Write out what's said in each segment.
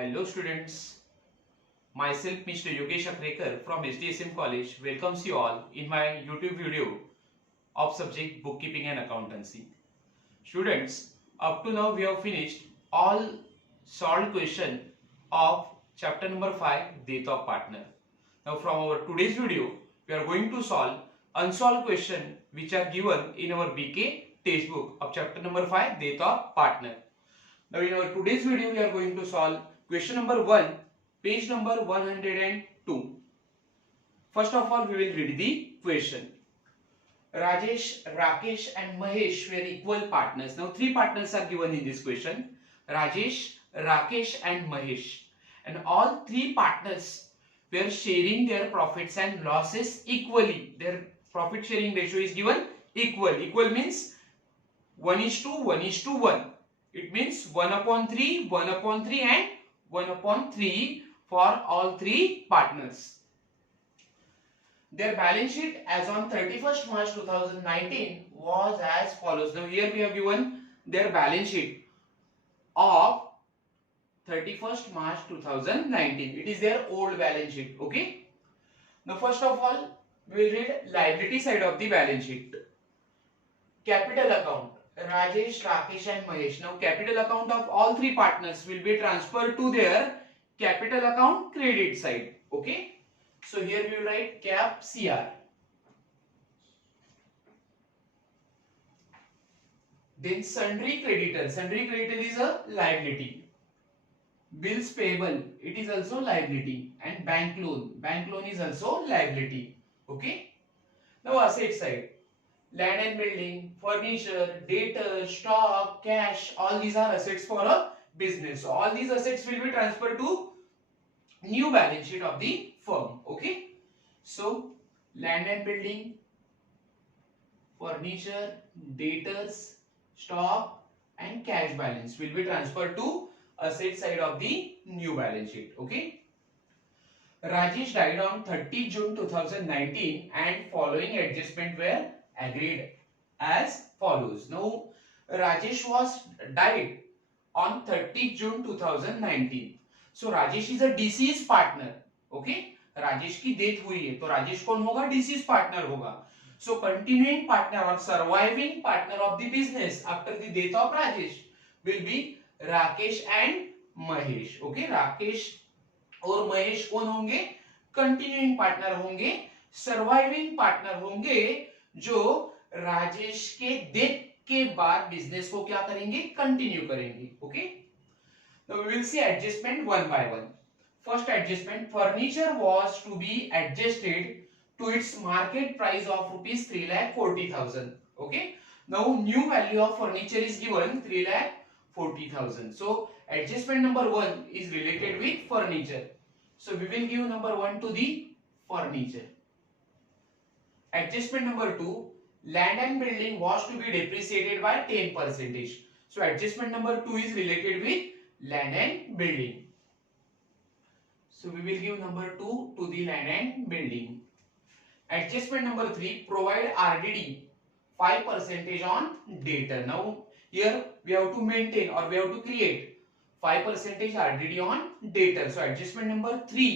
Hello students, myself Mr. Yogesh Akrekar from SDSM College welcomes you all in my YouTube video of subject bookkeeping and accountancy. Students, up to now we have finished all solved question of chapter number 5 Death of Partner. Now from our today's video we are going to solve unsolved question which are given in our BK textbook of chapter number 5 Death of Partner. Now in our today's video we are going to solve question number 1, page number 102. First of all we will read the question. Rajesh, Rakesh and Mahesh were equal partners. Now three partners are given in this question. Rajesh, Rakesh and Mahesh. And all three partners were sharing their profits and losses equally. Their profit sharing ratio is given equal. Equal means 1:1, 1:1. It means 1/3, 1/3 and 1/3 for all three partners. Their balance sheet as on 31st March 2019 was as follows. Now here we have given their balance sheet of 31st March 2019. It is their old balance sheet. Okay. Now first of all we will read liability side of the balance sheet. Capital account. Rajesh, Rakesh and Mahesh. Now capital account of all three partners will be transferred to their capital account credit side. Okay. So here we will write cap CR. Then sundry creditor. Sundry creditor is a liability. Bills payable. It is also liability. And bank loan. Bank loan is also liability. Okay. Now asset side. Land and building, furniture, data, stock, cash, all these are assets for a business. So all these assets will be transferred to new balance sheet of the firm. Okay. So land and building, furniture, debtors, stock and cash balance will be transferred to asset side of the new balance sheet. Okay. Rajesh died on 30 June 2019 and following adjustment were agreed as follows. Now Rajesh was died on 30 June 2019. So Rajesh is a deceased partner. Okay, Rajesh की death हुई है तो राजेश कौन होगा? Disease partner होगा. So continuing partner or surviving partner of the business after the death of Rajesh will be Rakesh and Mahesh. Okay, Rakesh और महेश कौन होंगे? कंटिन्यूइंग पार्टनर होंगे, सर्वाइविंग पार्टनर होंगे जो राजेश के डेथ के बाद बिजनेस को क्या करेंगे? कंटिन्यू करेंगे. Okay. Now we will see adjustment one by one. First adjustment, furniture was to be adjusted to its market price of ₹3,40,000. Okay. Now new value of furniture is given 3,40,000. So adjustment number 1 is related with furniture. So we will give number 1 to the furniture. Adjustment number 2, land and building was to be depreciated by 10%. So adjustment number 2 is related with land and building. So we will give number 2 to the land and building. Adjustment number 3, provide RDD 5% on debtor. Now here we have to maintain or we have to create 5% RDD on debtor. So adjustment number 3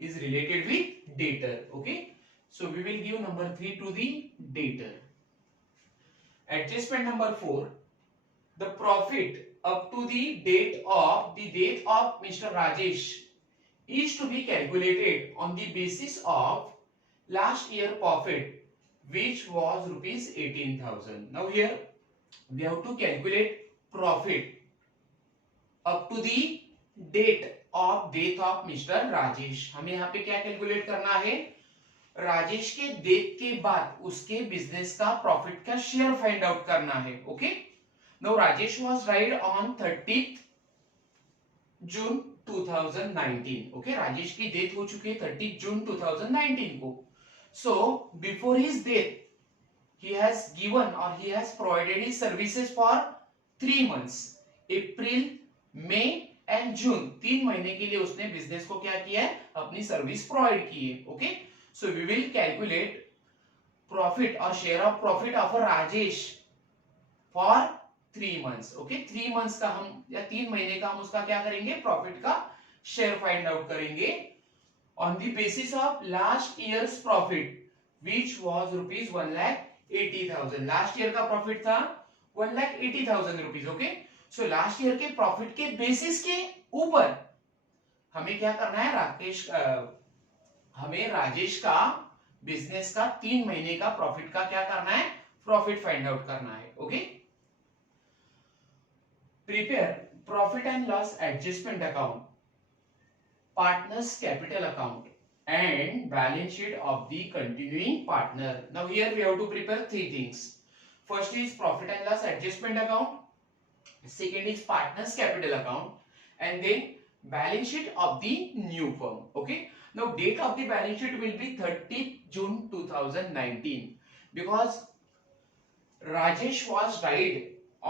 is related with debtor. Okay. So we will give number 3 to the debtor. Adjustment number 4, the profit up to the date of Mr. Rajesh is to be calculated on the basis of last year profit which was ₹18,000. Now here we have to calculate profit up to the date of death of Mr. Rajesh. हमें यहाँ पे क्या calculate करना है? राजेश के death के बाद उसके बिजनेस का प्रॉफिट का शेयर फाइंड आउट करना है. Okay. Now Rajesh was died on 30th June 2019. Okay. Rajesh की डेथ हो चुकी है 30th June 2019 को. So before his death he has given or he has provided his services for 3 months. April, May and June. 3 महीने के लिए उसने बिजनेस को क्या किया है? अपनी सर्विस प्रोवाइड की है. Okay. So we will calculate profit or share of profit of Rajesh for 3 months. Okay, 3 months का हम या 3 महीने का हम उसका क्या करेंगे? प्रॉफिट का शेयर फाइंड आउट करेंगे on the basis of last years profit which was rupees 1,80,000। Last year का प्रॉफिट था 1,80,000 rupees. Okay, so last year के प्रॉफिट के बेसिस के ऊपर हमें क्या करना है, हमें राजेश का बिजनेस का 3 महीने का प्रॉफिट का क्या करना है, प्रॉफिट फाइंड आउट करना है। Okay, prepare profit and loss adjustment account, partners capital account and balance sheet of the continuing partner. Now here we have to prepare 3 things. First is profit and loss adjustment account, second is partners capital account, and then balance sheet of the new firm. Okay, now date of the balance sheet will be 30th June 2019 because Rajesh was died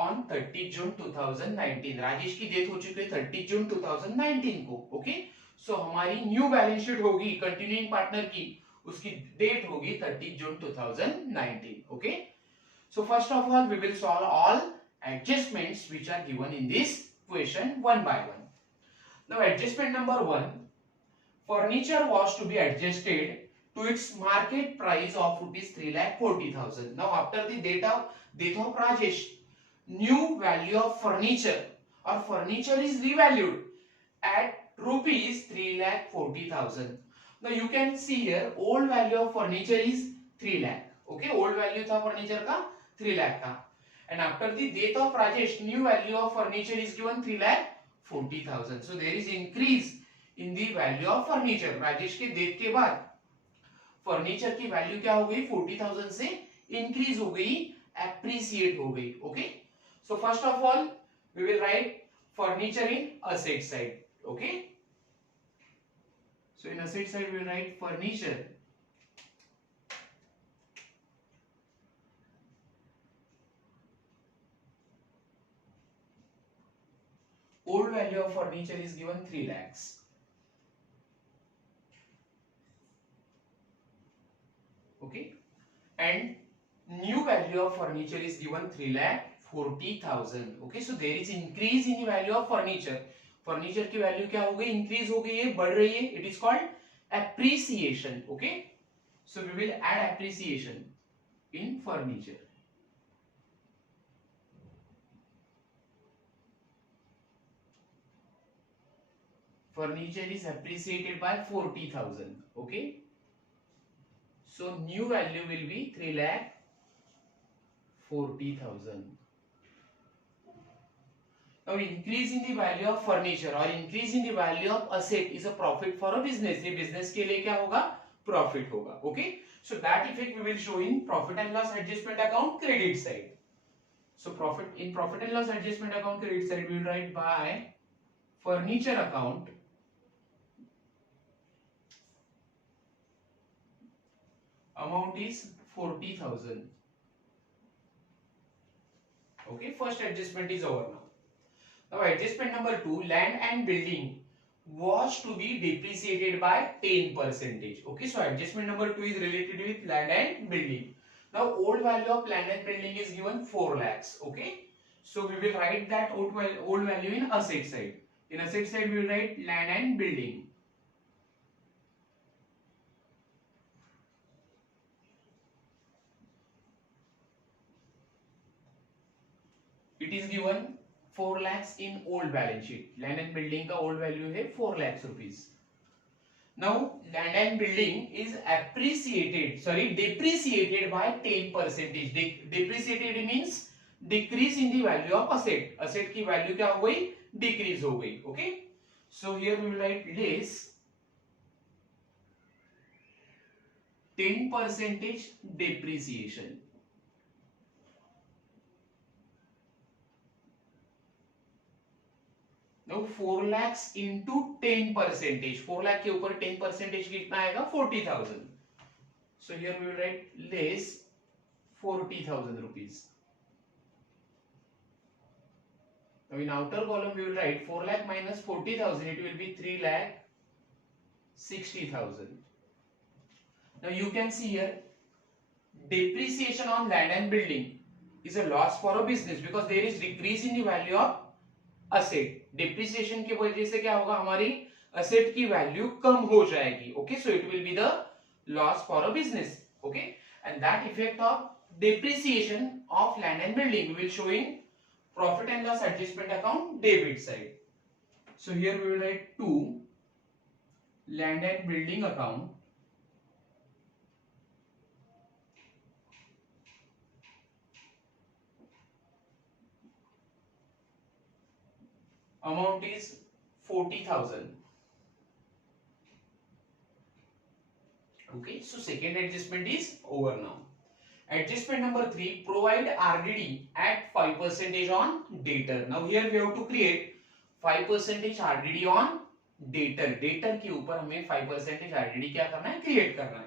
on 30 June 2019। Rajesh की death हो चुकी है 30 जून 2019 को। Okay, so हमारी new balance sheet होगी continuing partner की, उसकी date होगी 30 जून 2019। Okay, so first of all we will solve all adjustments which are given in this question one by one. Now adjustment number 1, furniture was to be adjusted to its market price of rupees 3,40,000. Now after the death of Rajesh, new value of furniture or furniture is revalued at rupees 3,40,000. Now you can see here old value of furniture is 3 lakh. Okay, old value था furniture का 3 lakh का, and after the death of Rajesh, new value of furniture is given 3,40,000. So there is increase in the value of furniture. Rajesh के death के बाद furniture की value क्या हो गई, 40,000 से इंक्रीज हो गई, एप्रिसिएट हो गई। Okay, so first of all we will write furniture in asset side. Okay, so in asset side we will write furniture old value of furniture is given 3 lakhs. Okay, and new value of furniture is given 3,40,000. Okay, so there is increase in the value of furniture. Furniture की value क्या हो गई, increase हो गई है, बढ़ रही है, it is called appreciation. Okay, so we will add appreciation in furniture. Furniture is appreciated by 40,000। Okay, so new value will be 3,40,000. now increase in the value of furniture or increase in the value of asset is a profit for a business. ये business के लिए क्या होगा, profit होगा। okay, so that effect we will show in profit and loss adjustment account credit side. so in profit and loss adjustment account credit side we will write by furniture account amount is 40,000. Okay, first adjustment is over now. Now adjustment number 2, land and building was to be depreciated by 10%. Okay, so adjustment number 2 is related with land and building. Now old value of land and building is given 4 lakhs. Okay, so we will write that old value in asset side. In asset side we will write land and building. It is given 4 lakhs in old balance sheet. Land and building का old value है 4 lakhs rupees. Now land and building is depreciated by 10%. Depreciated means decrease in the value of asset. Asset की value क्या हो गई, decrease हो गई। Okay, so here we will write less 10% depreciation. Now 4 lakhs into 10%. 4 lakh के ऊपर 10% कितना आएगा, 40,000. So here we will write less 40,000 rupees. Now in outer column we will write 4 lakh minus 40,000. It will be 3 lakh 60,000. Now you can see here depreciation on land and building is a loss for a business because there is decrease in the value of asset. Depreciation की वजह से क्या होगा, हमारी asset की value कम हो जाएगी. Okay, so it will be the loss for a business. Okay, and that effect of depreciation of land and building we will show in profit and loss adjustment account debit side. So here we will write to land and building account amount is 40,000. Okay, so second adjustment is over now. Adjustment number 3, provide RDD at 5% on debtor. Now here we have to create 5% RDD on debtor. Debtor के ऊपर हमें 5% RDD क्या करना है, create करना है.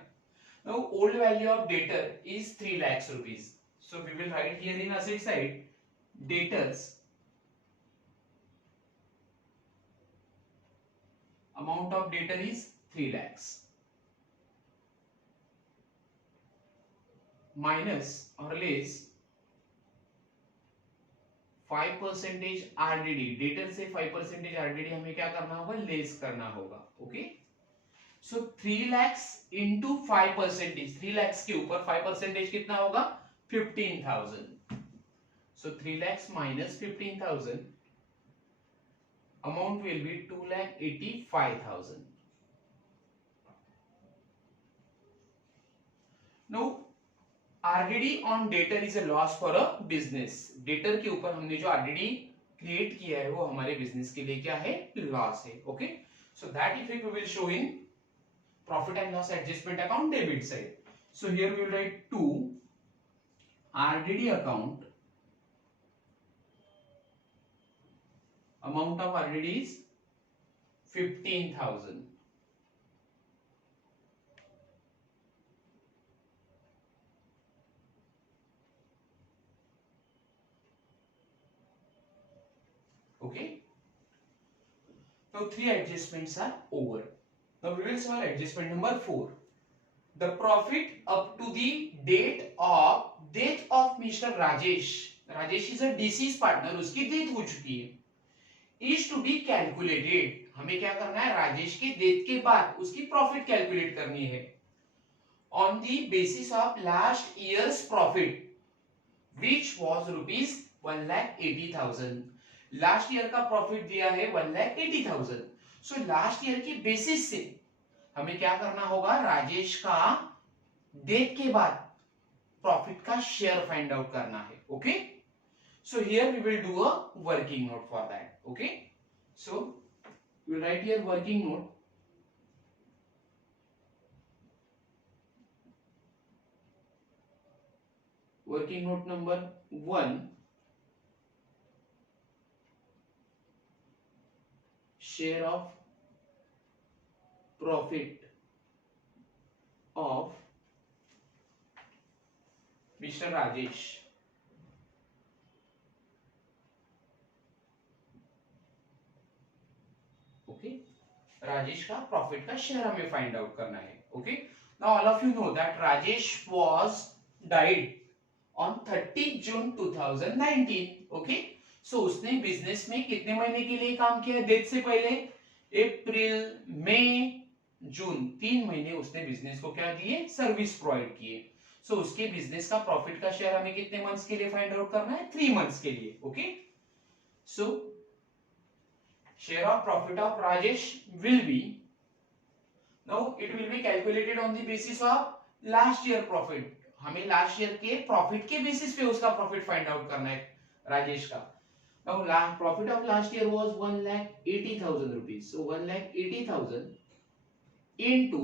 Now old value of debtor is 3 lakhs rupees. So we will write here in asset side debtors amount of debtor is 3 lakhs minus or less 5% RDD. Debtor से 5% RDD हमें क्या करना होगा, लेस करना होगा. ओके, सो 3 lakhs into 5%. 3 lakhs के ऊपर 5% कितना होगा, 15,000. सो 3 lakhs minus 15,000 amount will be 2,85,000. Now RDD on debtor is a loss for a business. debtor के ऊपर हमने जो RDD क्रिएट किया है वो हमारे बिजनेस के लिए क्या है, लॉस है. Okay, so that effect we will show in profit and loss adjustment account debit side. So here we will write to RDD account amount of RDD is 15,000. Okay, now 3 adjustments are over. Now we will solve adjustment number 4. The profit up to the date of death of Mr. Rajesh. Rajesh is a deceased partner, उसकी death हो चुकी है. Is to be calculated. हमें क्या करना है, राजेश की death के बाद उसकी प्रॉफिट कैलकुलेट करनी है. On the basis of last year's profit, which was rupees 1,80,000. Last year का प्रॉफिट दिया है 1,80,000. सो लास्ट ईयर की बेसिस से हमें क्या करना होगा, राजेश का डेथ के बाद प्रॉफिट का शेयर फाइंड आउट करना है. Okay, so here we will do a working note for that. Okay, so we will write here working note. Working note number 1, share of profit of Mr. Rajesh. Okay, Rajesh का profit का share हमें find out करना है. Okay, now all of you know that Rajesh was died on 30 June 2019. Okay, so उसने business में कितने महीने के लिए काम किया डेथ से पहले, अप्रैल, मई, जून, 3 महीने उसने बिजनेस को क्या दिए, सर्विस प्रोवाइड किए. सो उसके बिजनेस का प्रॉफिट का शेयर हमें कितने मंथ्स के लिए फाइंड आउट करना है, 3 मंथ्स के लिए. Okay, so share of profit of Rajesh will be, now it will be calculated on the basis of last year profit. हमें लास्ट ईयर के प्रॉफिट के बेसिस पे उसका प्रॉफिट फाइंड आउट करना है राजेश का. Now profit of last year was 1,80,000 rupees. So 1,80,000 into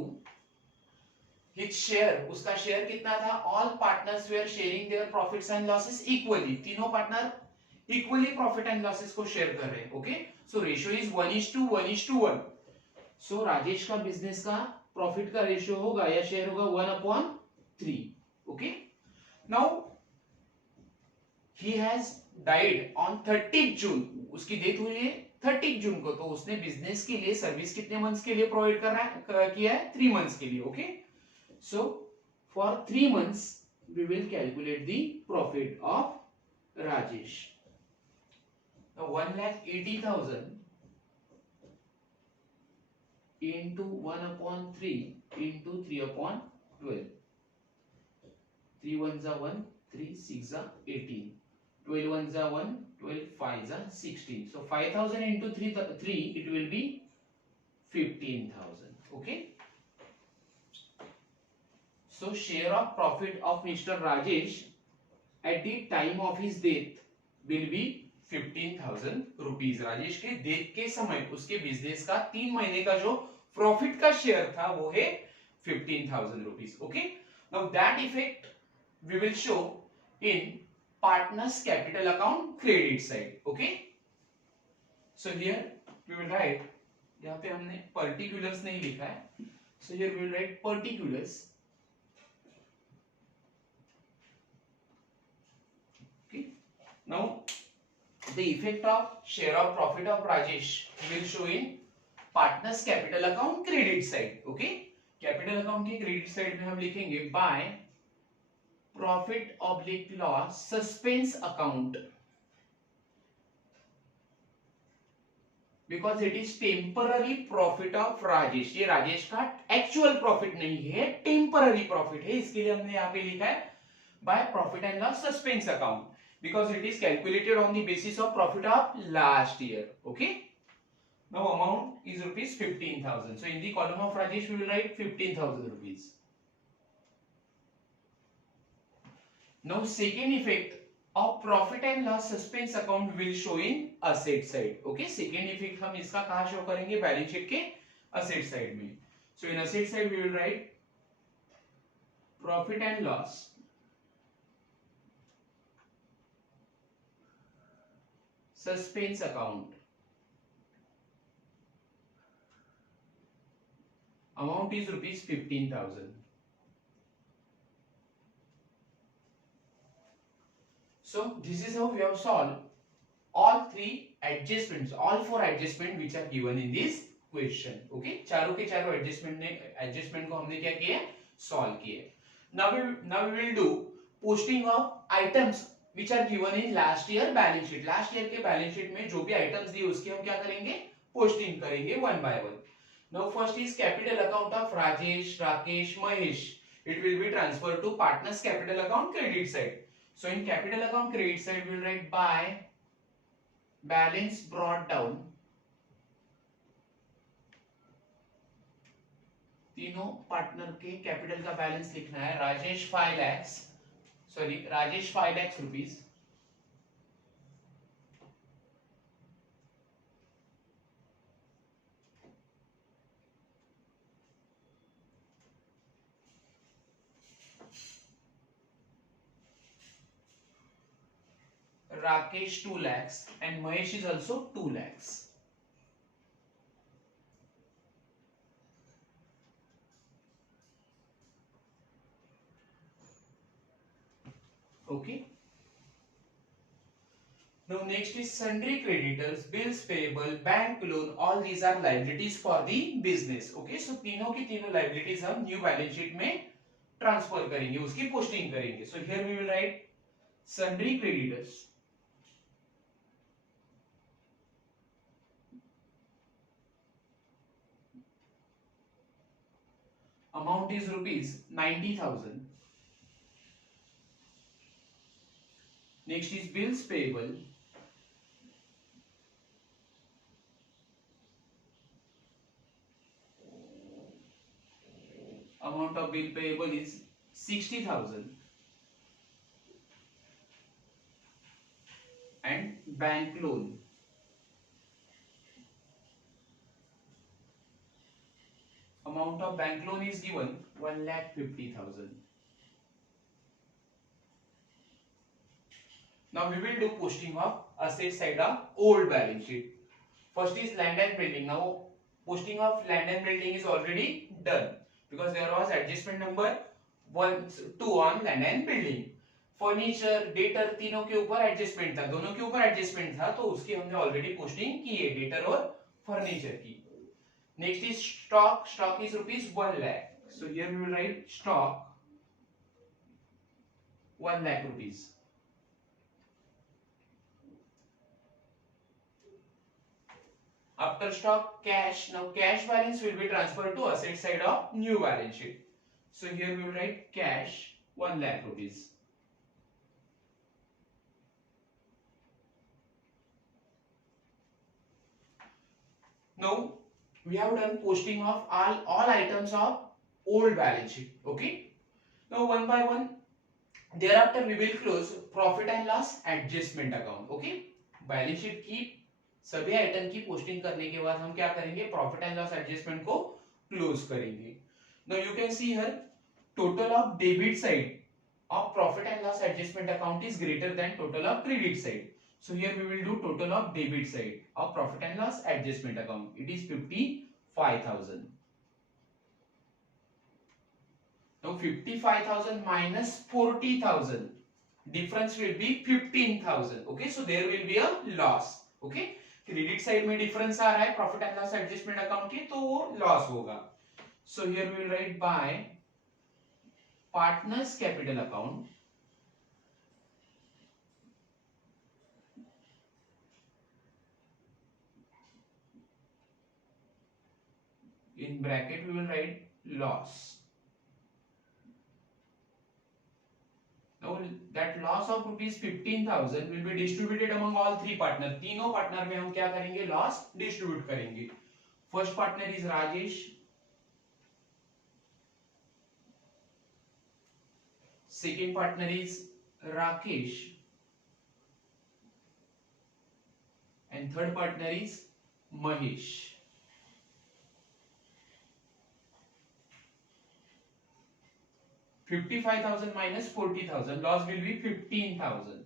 his share. उसका share कितना था, all partners were sharing their profits and losses equally. तीनों partner equally profit and losses को शेयर कर रहे हैं. Okay, so ratio is 1:1:1. सो राजेश का business का प्रॉफिट का रेशियो होगा या शेयर होगा 1/3. Okay, now he has died on 30 जून. उसकी डेथ हुई है 30 जून को. तो उसने बिजनेस के लिए सर्विस कितने मंथ्स के लिए प्रोवाइड किया है, 3 मंथ्स के लिए. Okay, so for 3 months we will calculate the profit of Rajesh. 1,80,000 into 1 upon 3 into 3 upon 12. 3 ones are 1, 3 6 are 18. 12 ones are 1, 12 5s are 16. So 5,000 into 3, it will be 15,000. Okay. So share of profit of Mr. Rajesh at the time of his death will be 15,000 rupees. Rajesh के death के समय उसके business का 3 महीने का जो profit का share था वो है 15,000 rupees. Okay. Now that effect we will show in partners capital account credit side. Okay. So here we will write, यहाँ पे हमने particulars नहीं लिखा है. So here we will write particulars. Now, the effect of share of profit of Rajesh will show in partners capital account credit side. Okay, capital account के credit side में हम लिखेंगे by profit oblique loss suspense account, because it is temporary profit of Rajesh. ये राजेश का actual profit नहीं है, temporary profit है, इसके लिए हमने यहाँ पे लिखा है by profit and loss suspense account, because it is calculated on the basis of profit of last year. Okay. Now amount is rupees 15,000. So in the column of Rajesh we will write 15,000 rupees. Now second effect of profit and loss suspense account will show in asset side. Okay. Second effect हम इसका कहाँ show करेंगे? Balance sheet के asset side में. So in asset side we will write profit and loss suspense account. Amount is rupees 15,000. So this is how we have solved all three adjustments, all four adjustments which are given in this question. Okay, चारों के चारों adjustment को हमने क्या किया? Solve किया. Now we will do posting of items which are given in last year balance sheet. Last year के balance sheet में जो भी items दिए उसकी हम क्या करेंगे? Posting करेंगे one by one. Now first is capital account of Rajesh, Rakesh, Mahesh. It will be transferred to partners capital account credit side. So in capital account credit side we will write by balance brought down. तीनों partner के capital का balance लिखना है. Rajesh 5 lakhs, sorry, Rajesh 5 lakhs rupees. Rakesh 2 lakhs and Mahesh is also 2 lakhs. Okay. Now next is sundry creditors, bills payable, bank loan. All these are liabilities for the business. Okay. So तीनों की तीनों liabilities हम new balance sheet में transfer करेंगे, उसकी posting करेंगे. So here we will write sundry creditors. Amount is rupees 90,000. Next is bills payable. Amount of bill payable is 60,000. And bank loan. Amount of bank loan is given 1,50,000. Now we will do posting of asset side of old balance sheet. First is land and building. Now posting of land and building is already done because there was adjustment number 1, 2 on land and building. Furniture debtor तीनों के ऊपर adjustment था, दोनों के ऊपर adjustment था, तो उसकी हमने ऑलरेडी पोस्टिंग की है डेटर और फर्नीचर की. Next is stock. Stock is rupees 1 lakh. So here we will write stock 1 lakh rupees. अब after stock cash. Now cash balance will be transferred to asset side of new balance sheet. So here we will write cash 1 lakh rupees. Now we have done posting of all items of old balance sheet. Okay. Now one by one, thereafter we will close profit and loss adjustment account. Okay. Balance sheet की सभी item की posting करने के बाद हम क्या करेंगे, profit and loss adjustment को क्लोज करेंगे. Now you can see here total of debit side of profit and loss adjustment account is greater than total of credit side. So here we will do total of debit side of profit and loss adjustment account. It is 55,000. Now 55,000 minus 40,000. Difference will be 15,000. Okay, so there will be a loss. Okay, credit side में difference आ रहा है profit and loss adjustment account की, तो वो loss होगा. So here we will write by partners capital account in bracket we will write loss. Now that loss of rupees 15,000 will be distributed among all three partners. तीनों partner में हम क्या करेंगे, loss distribute करेंगे. First partner is Rajesh, second partner is Rakesh, and third partner is Mahesh. $55,000 minus 40,000, loss will be 15,000.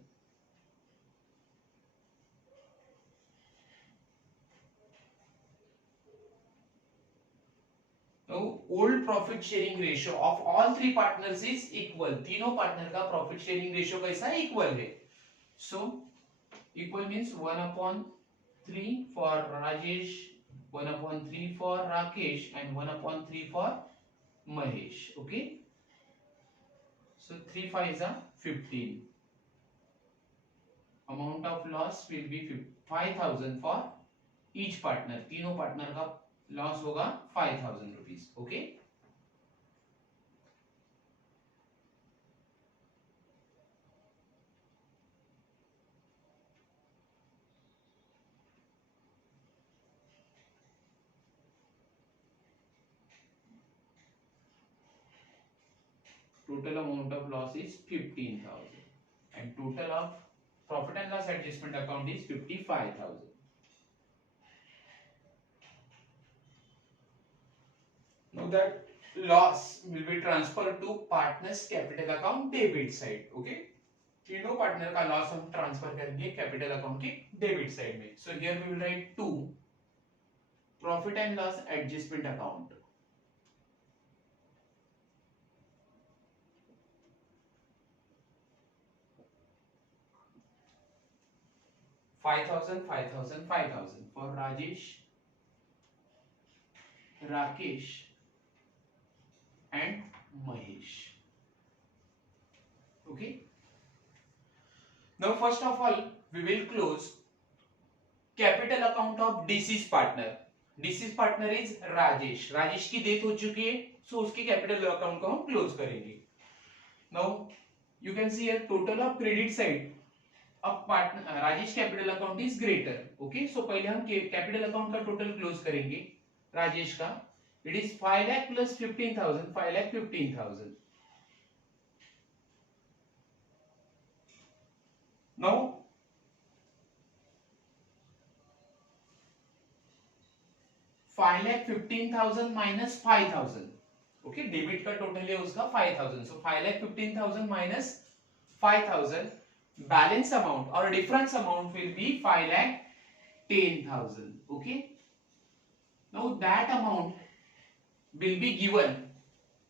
Now old profit sharing ratio of all three partners is equal. तीनों partner का profit sharing ratio कैसा है, equal है. So equal means 1/3 for Rajesh, 1/3 for Rakesh and 1/3 for Mahesh. Okay, so 3 5 is 15. Amount of loss will be 5,000 for each partner. तीनों partner का loss होगा 5,000 rupees. Okay, total amount of loss is 15,000 and total of profit and loss adjustment account is 55,000. Now that loss will be transferred to partners capital account debit side. Okay, तीनों partner का loss हम transfer करेंगे capital account की debit side में. So here we will write to profit and loss adjustment account. $5,000 for Rajesh, Rakesh and Mahesh. Okay. Now first of all we will close capital account of deceased partner. Deceased partner is Rajesh. Rajesh की death हो चुकी है, so उसकी capital account को हम close करेंगे. Now you can see here total of credit side of partner Rajesh capital account is greater. Okay, so पहले हम कैपिटल अकाउंट का टोटल क्लोज करेंगे राजेश का. It is 5 lakh plus 15,000, 5,15,000. Now 5,15,000 minus 5,000. Okay, debit का total है उसका 5,000. So 5,15,000 minus 5,000, balance amount or difference amount will be 5,10,000. Okay, now that amount will be given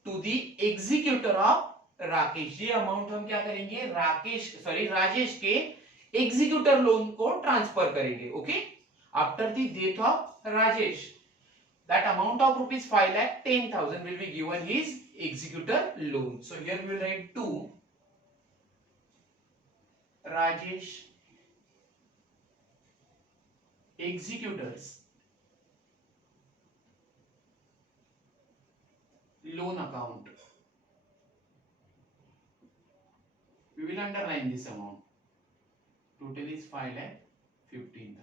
to the executor of Rakesh. ये amount हम क्या करेंगे, राजेश के एग्जीक्यूटर लोन को transfer करेंगे. Okay, after the death of Rajesh that amount of rupees 5,10,000 will be given his executor loan. So here we will write to Rajesh executors loan account. We will underline this amount. Total is 5,15,000.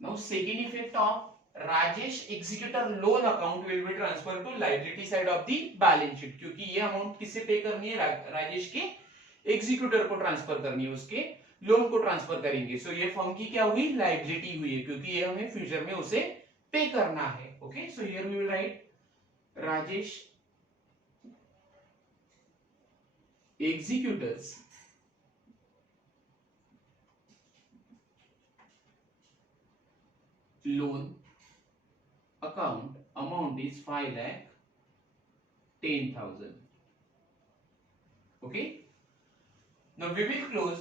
Now second effect of Rajesh executor loan account will be transfer to liability side of the balance sheet, क्योंकि ये amount किससे पे करनी है, राजेश के executor को transfer करनी है, उसके लोन को ट्रांसफर करेंगे. सो ये फर्म की क्या हुई, लायबिलिटी हुई है, क्योंकि ये हमें फ्यूचर में उसे पे करना है. Okay, so here we will write Rajesh executors loan account amount is 5,10,000. Okay, now we will close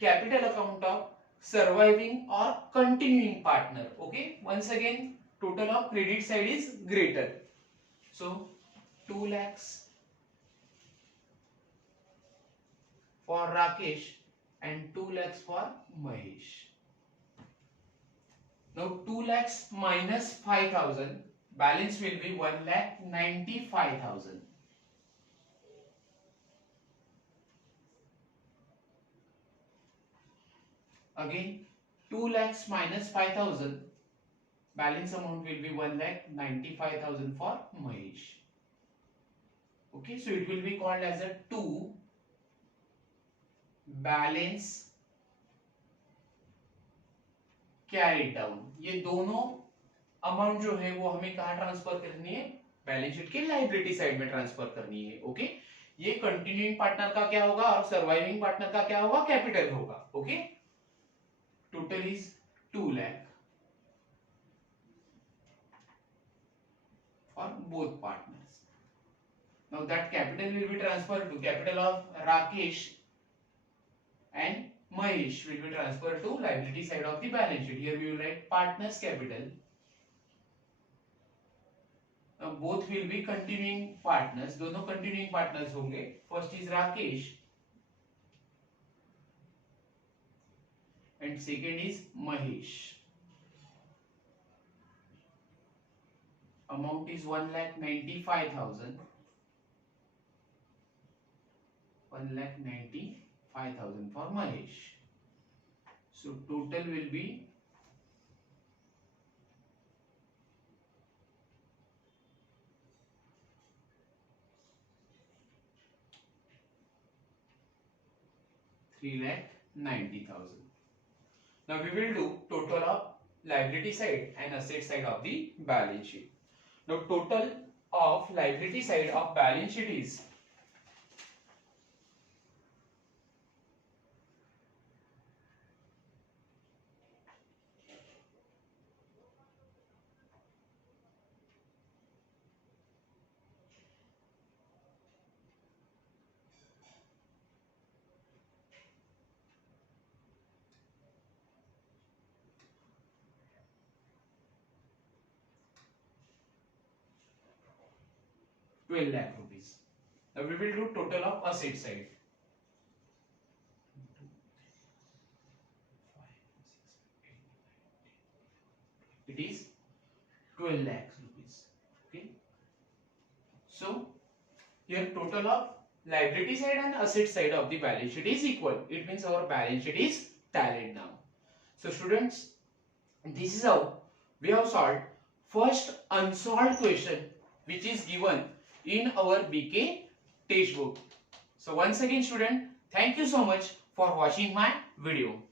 capital account of surviving or continuing partner. Okay, once again total of credit side is greater, so 2 lakhs for Rakesh and 2 lakhs for Mahesh. Now 2 lakhs minus 5,000, balance will be 1,95,000. Again 2 lakhs minus 5,000, balance amount will be 1,95,000 for Mahesh. Okay, so it will be called as a 2 balance carried down. ये दोनों amount जो है वो हमें कहां transfer करनी है, balance sheet के लायबिलिटी साइड में ट्रांसफर करनी है. ओके, ये कंटिन्यूइंग पार्टनर का क्या होगा और सर्वाइविंग पार्टनर का क्या होगा, कैपिटल होगा. Okay, total is 2 lakh for both partners. Now that capital will be transferred to capital of Rakesh and Mahesh will be transferred to liability side of the balance sheet. Here we will write partners capital. Now both will be continuing partners. दोनों continuing partners होंगे. First is Rakesh and second is Mahesh. Amount is 1,95,000. 1,95,000 for Mahesh. So total will be 3,90,000. Now we will do total of liability side and asset side of the balance sheet. Now total of liability side of balance sheet is 12 lakh rupees. Now we will do total of asset side. It is 12 lakhs rupees. Okay. So here total of liability side and asset side of the balance sheet is equal. It means our balance sheet is tallied now. So students, this is how we have solved first unsolved question which is given in our BK textbook. So once again student, thank you so much for watching my video.